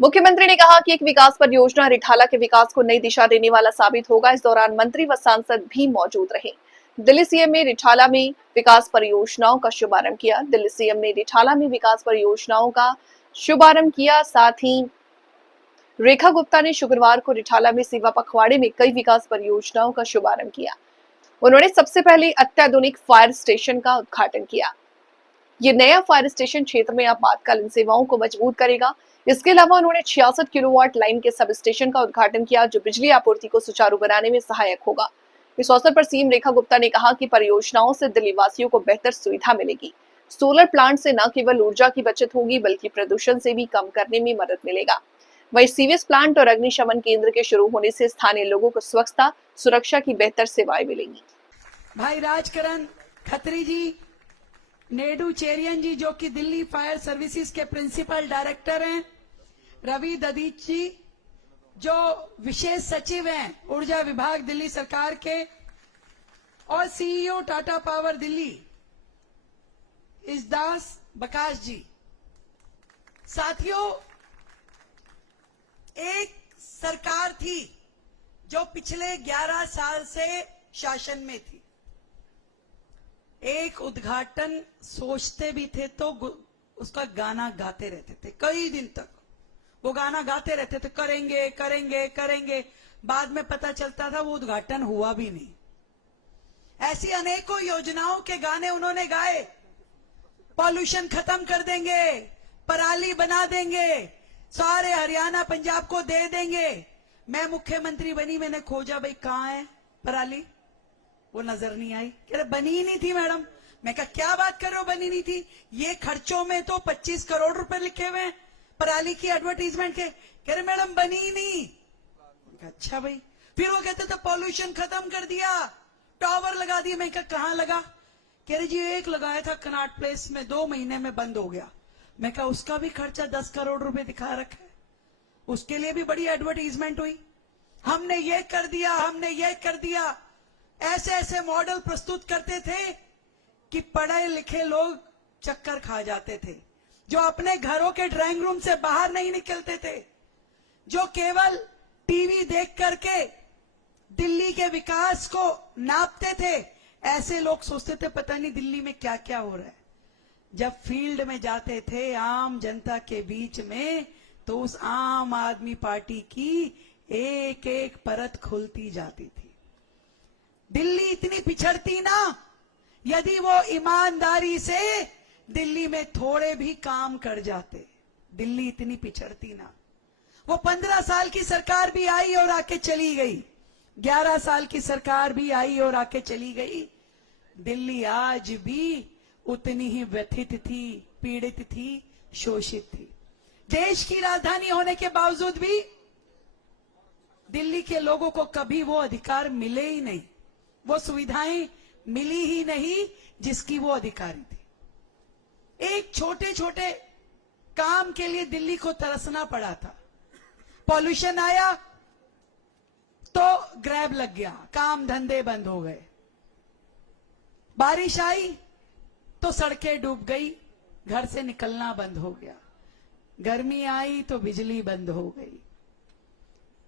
मुख्यमंत्री ने कहा कि एक विकास परियोजना रिठाला के विकास को नई दिशा देने वाला साबित होगा। इस दौरान मंत्री व सांसद भी मौजूद रहे। दिल्ली सीएम ने रिठाला में विकास परियोजनाओं का शुभारंभ किया। दिल्ली सीएम ने रिठाला में विकास परियोजनाओं का शुभारंभ किया। साथ ही रेखा गुप्ता ने शुक्रवार को रिठाला में सेवा पखवाड़े में कई विकास परियोजनाओं का शुभारंभ किया। उन्होंने सबसे पहले अत्याधुनिक फायर स्टेशन का उद्घाटन किया। ये नया फायर स्टेशन क्षेत्र में आपातकालीन सेवाओं को मजबूत करेगा। इसके अलावा उन्होंने 66 किलोवाट लाइन के सब स्टेशन का उद्घाटन किया, जो बिजली आपूर्ति को सुचारू बनाने में सहायक होगा। इस अवसर पर सीएम रेखा गुप्ता ने कहा कि परियोजनाओं से दिल्ली वासियों को बेहतर सुविधा मिलेगी। सोलर प्लांट से न केवल ऊर्जा की बचत होगी, बल्कि प्रदूषण से भी कम करने में मदद मिलेगा। वहीं सीवेज प्लांट और अग्निशमन केंद्र के शुरू होने से स्थानीय लोगों को स्वच्छता सुरक्षा की बेहतर सेवाएं मिलेंगी। भाई राजकरण खत्री जी, नेडू चेरियन जी जो कि दिल्ली फायर सर्विसेज के प्रिंसिपल डायरेक्टर हैं, रवि ददीच जी जो विशेष सचिव हैं ऊर्जा विभाग दिल्ली सरकार के, और सीईओ टाटा पावर दिल्ली इसदास बकाश जी। साथियों, एक सरकार थी जो पिछले 11 साल से शासन में थी। एक उद्घाटन सोचते भी थे तो उसका गाना गाते रहते थे, कई दिन तक वो गाना गाते रहते थे, करेंगे करेंगे करेंगे। बाद में पता चलता था वो उद्घाटन हुआ भी नहीं। ऐसी अनेकों योजनाओं के गाने उन्होंने गाए। पॉल्यूशन खत्म कर देंगे, पराली बना देंगे, सारे हरियाणा पंजाब को दे देंगे। मैं मुख्यमंत्री बनी, मैंने खोजा भाई कहां है पराली, वो नजर नहीं आई। कह रहे बनी ही नहीं थी मैडम। मैं कहा क्या बात कर रहे हो, बनी नहीं थी? ये खर्चों में तो 25 करोड़ रुपए लिखे हुए हैं पराली की एडवर्टीजमेंट के। कह रहे मैडम बनी ही नहीं। अच्छा भाई। फिर वो कहते थे पॉल्यूशन खत्म कर दिया, टावर लगा दिए। मैं कहा कहां लगा? कह रहे जी एक लगाया था कनाट प्लेस में, 2 महीने में बंद हो गया। मैं कहा उसका भी खर्चा 10 करोड़ रुपए दिखा रखा है, उसके लिए भी बड़ी एडवर्टीजमेंट हुई। हमने ये कर दिया, हमने ये कर दिया। ऐसे ऐसे मॉडल प्रस्तुत करते थे कि पढ़े लिखे लोग चक्कर खा जाते थे, जो अपने घरों के ड्राइंग रूम से बाहर नहीं निकलते थे, जो केवल टीवी देख करके दिल्ली के विकास को नापते थे। ऐसे लोग सोचते थे पता नहीं दिल्ली में क्या क्या हो रहा है। जब फील्ड में जाते थे आम जनता के बीच में, तो उस आम आदमी पार्टी की एक एक परत खुलती जाती थी। दिल्ली इतनी पिछड़ती ना, यदि वो ईमानदारी से दिल्ली में थोड़े भी काम कर जाते। दिल्ली इतनी पिछड़ती ना। वो 15 साल की सरकार भी आई और आके चली गई, 11 साल की सरकार भी आई और आके चली गई। दिल्ली आज भी उतनी ही व्यथित थी, पीड़ित थी, शोषित थी। देश की राजधानी होने के बावजूद भी दिल्ली के लोगों को कभी वो अधिकार मिले ही नहीं, वो सुविधाएं मिली ही नहीं जिसकी वो अधिकारी थी। एक छोटे छोटे काम के लिए दिल्ली को तरसना पड़ा था। पॉल्यूशन आया तो ग्रैब लग गया, काम धंधे बंद हो गए। बारिश आई तो सड़कें डूब गई, घर से निकलना बंद हो गया। गर्मी आई तो बिजली बंद हो गई।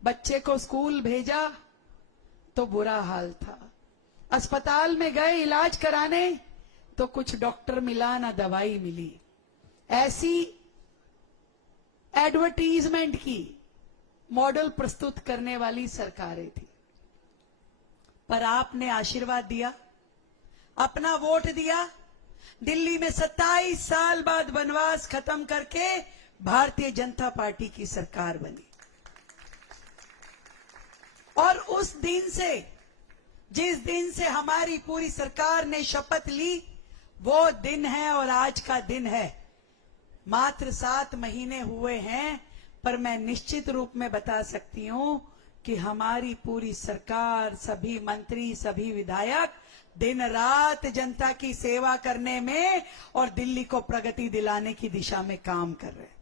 बच्चे को स्कूल भेजा तो बुरा हाल था। अस्पताल में गए इलाज कराने तो कुछ डॉक्टर मिला ना दवाई मिली। ऐसी एडवर्टीजमेंट की मॉडल प्रस्तुत करने वाली सरकारें थी। पर आपने आशीर्वाद दिया, अपना वोट दिया। दिल्ली में 27 साल बाद वनवास खत्म करके भारतीय जनता पार्टी की सरकार बनी। और उस दिन से, जिस दिन से हमारी पूरी सरकार ने शपथ ली, वो दिन है और आज का दिन है। मात्र 7 महीने हुए हैं, पर मैं निश्चित रूप में बता सकती हूं कि हमारी पूरी सरकार, सभी मंत्री, सभी विधायक दिन रात जनता की सेवा करने में और दिल्ली को प्रगति दिलाने की दिशा में काम कर रहे हैं।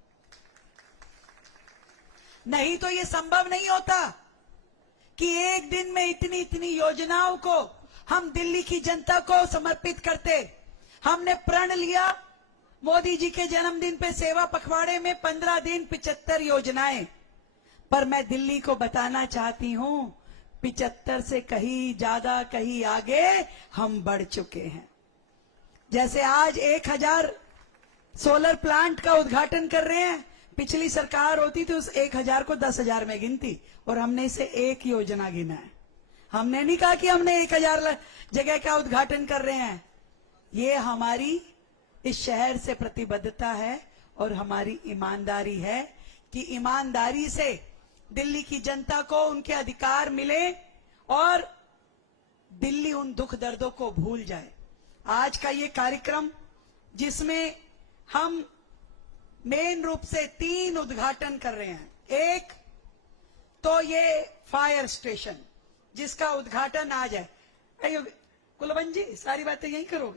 नहीं तो ये संभव नहीं होता कि एक दिन में इतनी इतनी योजनाओं को हम दिल्ली की जनता को समर्पित करते। हमने प्रण लिया, मोदी जी के जन्मदिन पे सेवा पखवाड़े में 15 दिन 75 योजनाएं। पर मैं दिल्ली को बताना चाहती हूं 75 से कहीं ज्यादा कहीं आगे हम बढ़ चुके हैं। जैसे आज 1000 सोलर प्लांट का उद्घाटन कर रहे हैं। पिछली सरकार होती तो उस 1000 को 10,000 में गिनती, और हमने इसे एक योजना गिना है। हमने नहीं कहा कि हमने 1000 जगह का उद्घाटन कर रहे हैं। ये हमारी इस शहर से प्रतिबद्धता है और हमारी ईमानदारी है कि ईमानदारी से दिल्ली की जनता को उनके अधिकार मिले और दिल्ली उन दुख दर्दों को भूल जाए। आज का ये कार्यक्रम जिसमें हम मेन रूप से 3 उद्घाटन कर रहे हैं। एक तो ये फायर स्टेशन जिसका उद्घाटन आज है। कुलवंत जी सारी बातें यही करोगे।